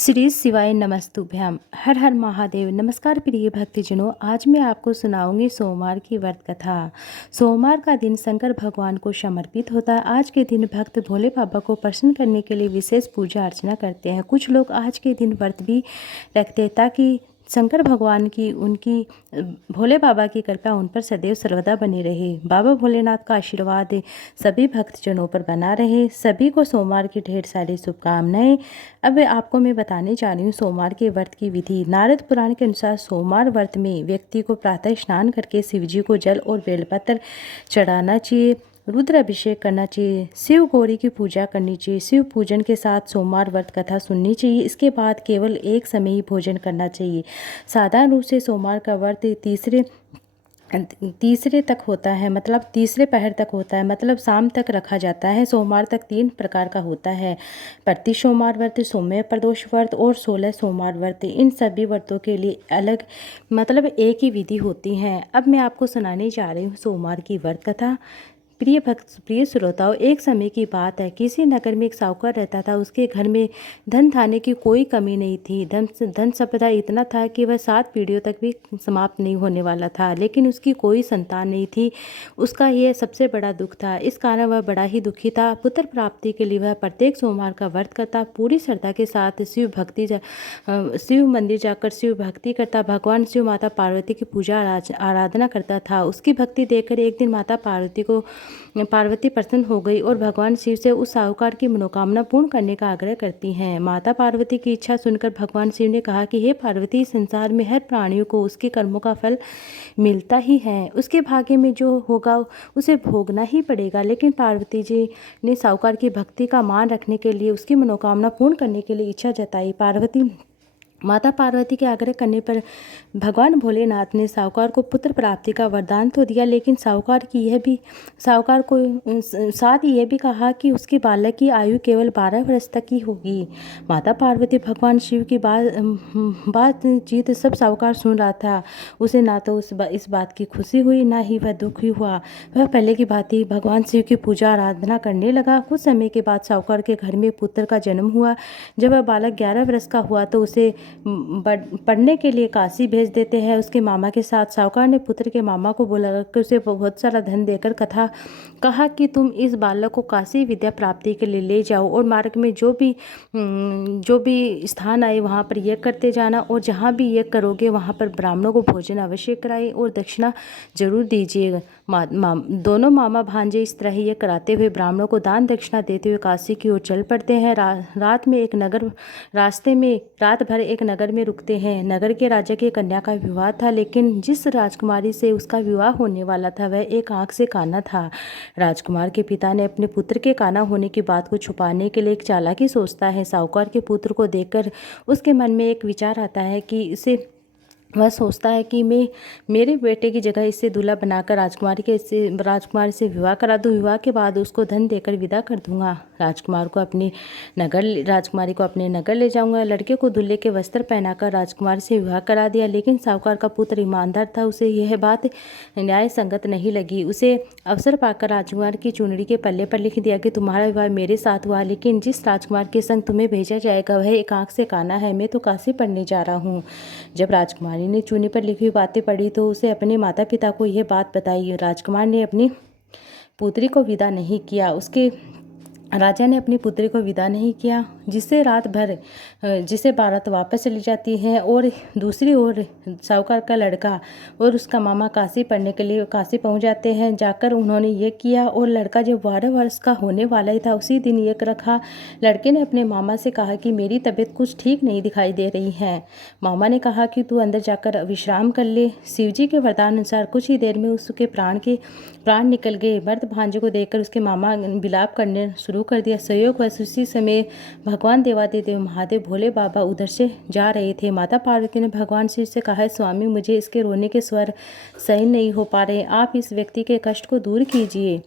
श्री शिवाय नमस्तुभ्यम। हर हर महादेव। नमस्कार प्रिय भक्तजनों, आज मैं आपको सुनाऊंगी सोमवार की व्रत कथा। सोमवार का दिन शंकर भगवान को समर्पित होता है। आज के दिन भक्त भोले बाबा को प्रसन्न करने के लिए विशेष पूजा अर्चना करते हैं। कुछ लोग आज के दिन व्रत भी रखते हैं ताकि शंकर भगवान की भोले बाबा की कृपा उन पर सदैव सर्वदा बनी रहे। बाबा भोलेनाथ का आशीर्वाद सभी भक्तजनों पर बना रहे। सभी को सोमवार की ढेर सारी शुभकामनाएं। अब आपको मैं बताने जा रही हूँ सोमवार के व्रत की विधि। नारद पुराण के अनुसार सोमवार व्रत में व्यक्ति को प्रातः स्नान करके शिव जी को जल और बेलपत्र चढ़ाना चाहिए, रुद्र अभिषेक करना चाहिए, शिव गौरी की पूजा करनी चाहिए, शिव पूजन के साथ सोमवार व्रत कथा सुननी चाहिए। इसके बाद केवल एक समय ही भोजन करना चाहिए। साधारण रूप से सोमवार का व्रत तीसरे तक होता है, मतलब तीसरे पहर तक होता है, मतलब शाम तक रखा जाता है। सोमवार तक 3 प्रकार का होता है: प्रति सोमवार व्रत, सौम्य प्रदोष व्रत और 16 सोमवार व्रत। इन सभी व्रतों के लिए अलग मतलब एक ही विधि होती है। अब मैं आपको सुनाने जा रही हूँ सोमवार की व्रत कथा। प्रिय श्रोताओं, एक समय की बात है, किसी नगर में एक साहूकार रहता था। उसके घर में धन धान्य की कोई कमी नहीं थी। धन संपदा इतना था कि वह 7 पीढ़ियों तक भी समाप्त नहीं होने वाला था, लेकिन उसकी कोई संतान नहीं थी। उसका यह सबसे बड़ा दुख था। इस कारण वह बड़ा ही दुखी था। पुत्र प्राप्ति के लिए वह प्रत्येक सोमवार का व्रत करता, पूरी श्रद्धा के साथ शिव मंदिर जाकर शिव भक्ति करता, भगवान शिव माता पार्वती की पूजा आराधना करता था। उसकी भक्ति देखकर एक दिन माता पार्वती प्रसन्न हो गई और भगवान शिव से उस साहूकार की मनोकामना पूर्ण करने का आग्रह करती हैं। माता पार्वती की इच्छा सुनकर भगवान शिव ने कहा कि हे पार्वती, संसार में हर प्राणियों को उसके कर्मों का फल मिलता ही है। उसके भाग्य में जो होगा उसे भोगना ही पड़ेगा। लेकिन पार्वती जी ने साहूकार की भक्ति का मान रखने के लिए, उसकी मनोकामना पूर्ण करने के लिए इच्छा जताई। माता पार्वती के आग्रह करने पर भगवान भोलेनाथ ने साहूकार को पुत्र प्राप्ति का वरदान तो दिया, लेकिन साहूकार को साथ ही यह भी कहा कि उसके बालक की आयु केवल 12 वर्ष तक ही होगी। माता पार्वती भगवान शिव की बातचीत सब साहूकार सुन रहा था। उसे ना तो इस बात की खुशी हुई, ना ही वह दुखी हुआ। वह पहले की भांति ही भगवान शिव की पूजा आराधना करने लगा। कुछ समय के बाद साहूकार के घर में पुत्र का जन्म हुआ। जब वह बालक 11 वर्ष का हुआ तो उसे पढ़ने के लिए काशी भेज देते हैं उसके मामा के साथ। साहूकार ने पुत्र के मामा को बोला कि उसे बहुत सारा धन देकर कहा कि तुम इस बालक को काशी विद्या प्राप्ति के लिए ले जाओ और मार्ग में जो भी स्थान आए वहाँ पर यज्ञ करते जाना, और जहाँ भी यज्ञ करोगे वहाँ पर ब्राह्मणों को भोजन अवश्य कराए और दक्षिणा जरूर दीजिएगा। दोनों मामा भांजे इस तरह ये कराते हुए ब्राह्मणों को दान दक्षिणा देते हुए काशी की ओर चल पड़ते हैं। रात भर एक नगर में रुकते हैं। नगर के राजा की कन्या का विवाह था, लेकिन जिस राजकुमारी से उसका विवाह होने वाला था वह एक आंख से काना था। राजकुमार के पिता ने अपने पुत्र के काना होने की बात को छुपाने के लिए एक चालाकी सोचता है। साहूकार के पुत्र को देखकर उसके मन में एक विचार आता है कि वह सोचता है कि मैं मेरे बेटे की जगह इसे दूल्हा बनाकर राजकुमारी से विवाह करा दूँ। विवाह के बाद उसको धन देकर विदा कर दूंगा। राजकुमारी को अपने नगर ले जाऊंगा। लड़के को दूल्हे के वस्त्र पहनाकर राजकुमारी से विवाह करा दिया, लेकिन साहूकार का पुत्र ईमानदार था। उसे यह बात न्याय संगत नहीं लगी। उसे अवसर पाकर राजकुमार की चुनरी के पल्ले पर लिख दिया कि तुम्हारा विवाह मेरे साथ हुआ, लेकिन जिस राजकुमार के संग तुम्हें भेजा जाएगा वह एक आंख से काना है। मैं तो काशी पढ़ने जा रहा हूँ। जब राजकुमारी ने चूनी पर लिखी हुई बातें पढ़ी तो उसे अपने माता पिता को यह बात बताई। राजकुमार ने अपनी पुत्री को विदा नहीं किया। राजा ने अपनी पुत्री को विदा नहीं किया, जिसे बारात वापस चली जाती है। और दूसरी ओर साहूकार का लड़का और उसका मामा काशी पढ़ने के लिए काशी पहुंच जाते हैं। जाकर उन्होंने ये किया, और लड़का जब 12 वर्ष का होने वाला ही था उसी दिन ये रखा। लड़के ने अपने मामा से कहा कि मेरी तबीयत कुछ ठीक नहीं दिखाई दे रही है। मामा ने कहा कि तू अंदर जाकर विश्राम कर ले। शिवजी के वरदान अनुसार कुछ ही देर में उसके प्राण निकल गए। मर्द भांजे को देखकर उसके मामा विलाप करने शुरू कर दिया। सहयोगवश उसी समय भगवान देवादिदेव महादेव भोले बाबा उधर से जा रहे थे। माता पार्वती ने भगवान शिव से कहा, स्वामी मुझे इसके रोने के स्वर सहन नहीं हो पा रहे, आप इस व्यक्ति के कष्ट को दूर कीजिए।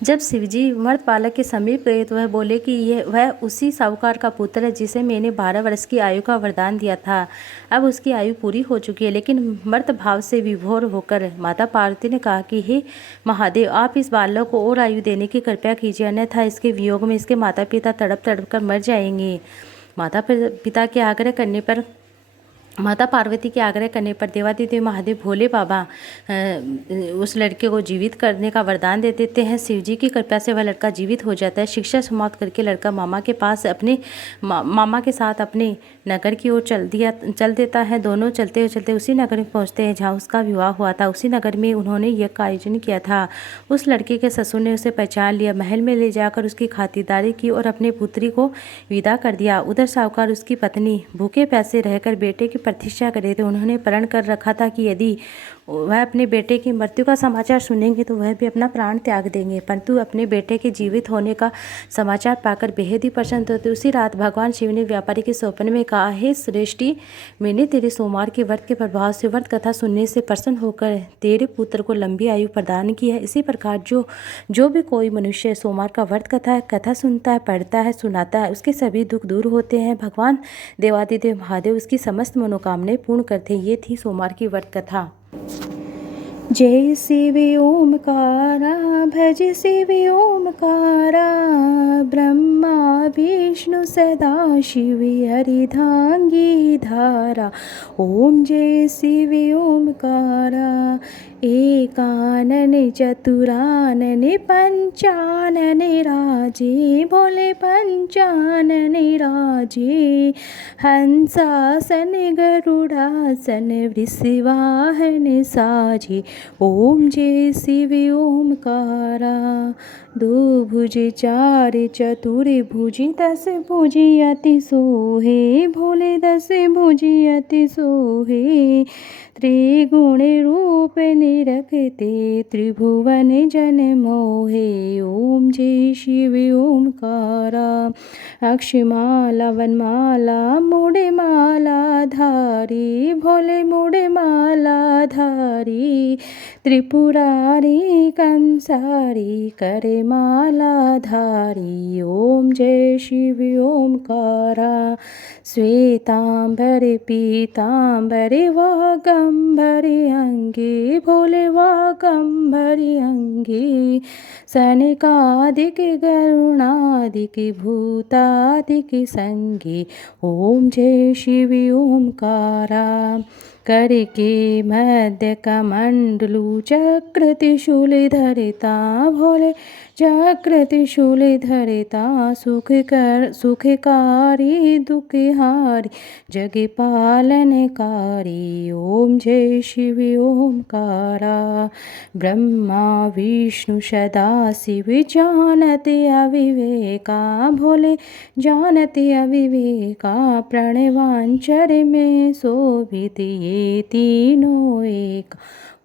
जब शिवजी मर्द बालक के समीप गए तो वह बोले कि वह उसी साहूकार का पुत्र है जिसे मैंने 12 वर्ष की आयु का वरदान दिया था। अब उसकी आयु पूरी हो चुकी है, लेकिन मर्द भाव से विभोर होकर माता पार्वती ने कहा कि हे महादेव, आप इस बालक को और आयु देने की कृपा कीजिए, अन्यथा इसके वियोग में इसके माता पिता तड़प तड़प कर मर जाएंगे। माता पार्वती के आग्रह करने पर देवादिदेव महादेव भोले बाबा उस लड़के को जीवित करने का वरदान दे देते हैं। शिवजी की कृपा से वह लड़का जीवित हो जाता है। शिक्षा समाप्त करके लड़का मामा के साथ अपने नगर की ओर चल देता है। दोनों चलते चलते उसी नगर में पहुंचते हैं जहां उसका विवाह हुआ था। उसी नगर में उन्होंने यज्ञ का आयोजन किया था। उस लड़के के ससुर ने उसे पहचान लिया, महल में ले जाकर उसकी खातिरदारी की और अपनी पुत्री को विदा कर दिया। उधर साहूकार उसकी पत्नी भूखे प्यासे रहकर बेटे की प्रतीक्षा कर रहे थे। उन्होंने प्रण कर रखा था कि यदि वह अपने बेटे की मृत्यु का समाचार सुनेंगे तो वह भी अपना प्राण त्याग देंगे, परंतु अपने बेटे के जीवित होने का समाचार पाकर बेहद ही प्रसन्न होते। उसी रात भगवान शिव ने व्यापारी के स्वप्न में कहा, हे श्रेष्ठी, मैंने तेरे सोमवार के व्रत के प्रभाव से व्रत कथा सुनने से प्रसन्न होकर तेरे पुत्र को लंबी आयु प्रदान की है। इसी प्रकार जो भी कोई मनुष्य सोमवार का व्रत कथा सुनता है, पढ़ता है, सुनाता है, उसके सभी दुख दूर होते हैं। भगवान देवादिदेव महादेव उसकी समस्त मनोकामनाएं पूर्ण करते हैं। ये थी सोमवार की व्रत कथा। जय शिव ओमकारा, भज शिव ओमकारा, ब्रह्मा विष्णु सदा शिव हरिधांगी धारा। ओम जय शिव ओमकारा, एकानन चतुरानन पंचानन राजे, भोले पंचानन राजे। हंसासन गरुड़ासन वृषवाहन साजे। ओम जय शिव ओमकारा। दो भुज चार चतुर भुज, 10 भुज अति सोहे, भोले 10 भुज अति सोहे। त्रिगुण रूप निरखते, त्रिभुवन जन मोहे। ओम जय शिव ओमकारा। अक्षमाला वनमाला मुड़े माला धारी, भोले मुड़े माला धारी। त्रिपुरारी कंसारी करे माला धारी। ओम जय शिव ओमकारा। श्वेतांबर पीतांबर वागंबरी अंगे, भोले वागंबरी अंगे। सनकादिक गरुणादिक भूतादिक संगे। ओम जय शिव ओमकारा। करके मध्य कमंडलू चक्र त्रिशूल धरिता, भोले चक्र त्रिशूल धरिता। सुखकारी दुखहारी जग पालनकारी। ओम जय शिव ओमकारा। ब्रह्मा विष्णु सदा शिव जानते अविवेका, भोले जानते अविवेका। प्रणवांचर में शोभित ये तीनों एक।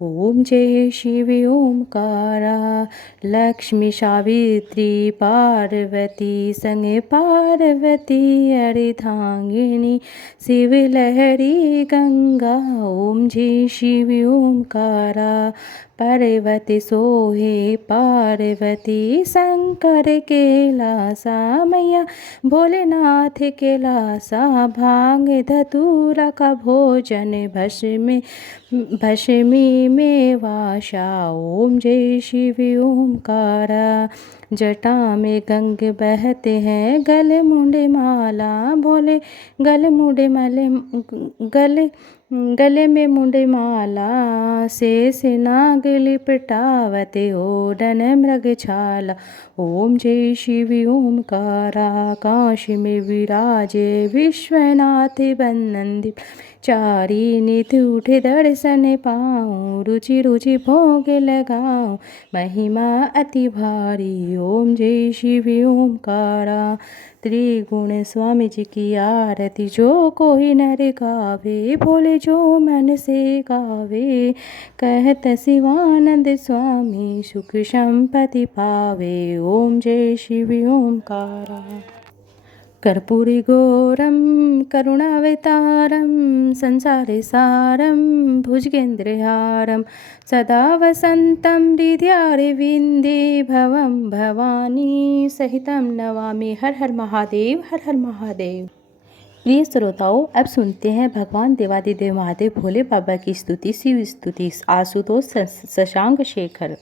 ओम जय शिव ओमकारा। लक्ष्मी सावित्री पार्वती संग पार्वती अर्धांगिनी, शिव लहरी गंगा। ओम जय शिव ओमकारा। पार्वती सोहे पार्वती शंकर कैलासा, मैया भोलेनाथ कैलासा। भांग धतूरा का भोजन भस्मी में वासा। ओम जय शिव ओमकारा। जटा में गंग बहते हैं, गले मुंडे माला, भोले गले में मुंडे माला। शेष नाग लिपटावते ओढ़न मृगछाला। ओम जय शिव ओमकारा। काश में विराजे विश्वनाथ बनंदी, चारी नित उठे दर्शन पाऊँ, रुचि रुचि भोग लगाऊँ, महिमा अति भारी। ओम जय शिव ओमकारा। त्रिगुण स्वामी जी की आरती जो कोई नर गावे, भोले जो मन से गावे। कहत शिवानंद स्वामी सुख संपत्ति पावे। ओम जय शिव ओमकारा। कर्पूरिगौरं करुणावतारं संसारे सारं भुजगेन्द्रहारं सदा वसन्तं हृदयारविन्दे भवं भवानी सहितं नमामि। हर हर महादेव, हर हर महादेव। प्रिय श्रोताओं, अब सुनते हैं भगवान देवादिदेव महादेव भोले बाबा की स्तुति, शिव स्तुति। आशुतोष शशांक शेखर।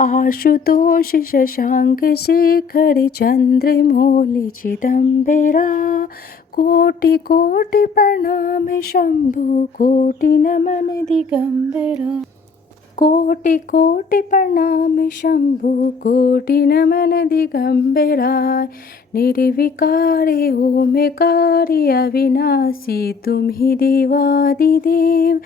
आशुतोष शशांक शेखर चंद्रमौलि चिदंबरा, कोटि कोटि प्रणाम शंभु कोटि नमन दिगंबरा। कोटि कोटि प्रणाम शंभु कोटि नमन दिगंबराय। निर्विकारे ओमकारे अविनाशी तुम ही देवादिदेव।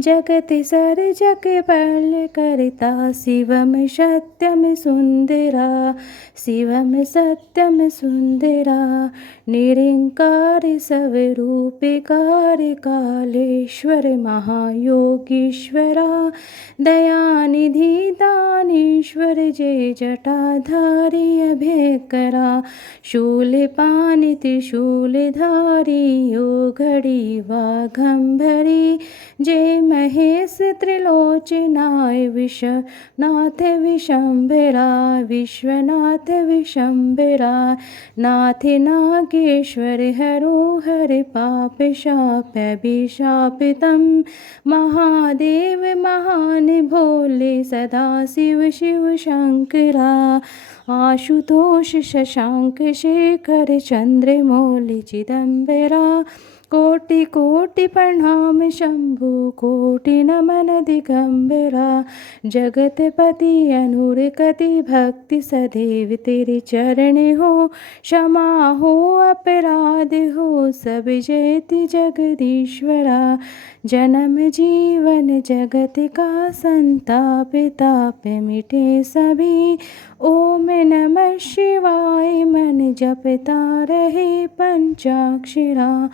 जगत सर्जक बल करता शिवम सत्यम सुंदरा, शिवम सत्यम सुंदरा। निरंकार स्वरूपकार कालेश्वर महायोगीश्वरा। दयानिधि दानेश्वर जय जटाधारी अभयकरा। शूलपाणि त्रिशूलधारी योगड़ी वाघंबरी। जय महेश त्रिलोचनाय विश्वनाथ विशंभरा, विश्वनाथ विशंभरा। नाथ नागेश्वर हरो हर पाप शाप विशापितं। महादेव महान भोले सदा शिव शिव शंकरा। आशुतोष शशांक शेखर चंद्रमौलि चिदंबरा। कोटि कोटि प्रणाम शंभु कोटि नमन दिगंबरा। जगतपति अनुरकति भक्ति सदैव तेरे चरण हो। क्षमा हो अपराध हो सब जयति जगदीश्वरा। जन्म जीवन जगत का संताप ताप मिटे सभी। ओम नमः शिवाय मन जपता रहे पंचाक्षरा।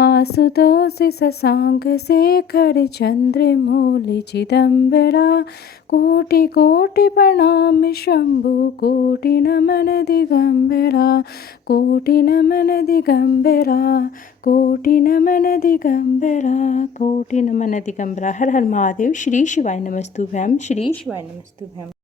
आशुतोष शशांक शेखर चंद्रमौलि चिदंबरा। कोटि कोटि प्रणाम शंभु कोटि नमन दिगंबरा। कोटि नमन दिगंबरा, कोटि नमन दिगंबरा, कोटि नमन दिगंबरा। हर हर महादेव। श्री शिवाय नमस्तुभ्यं, श्री शिवाय नमस्तुभ्यं।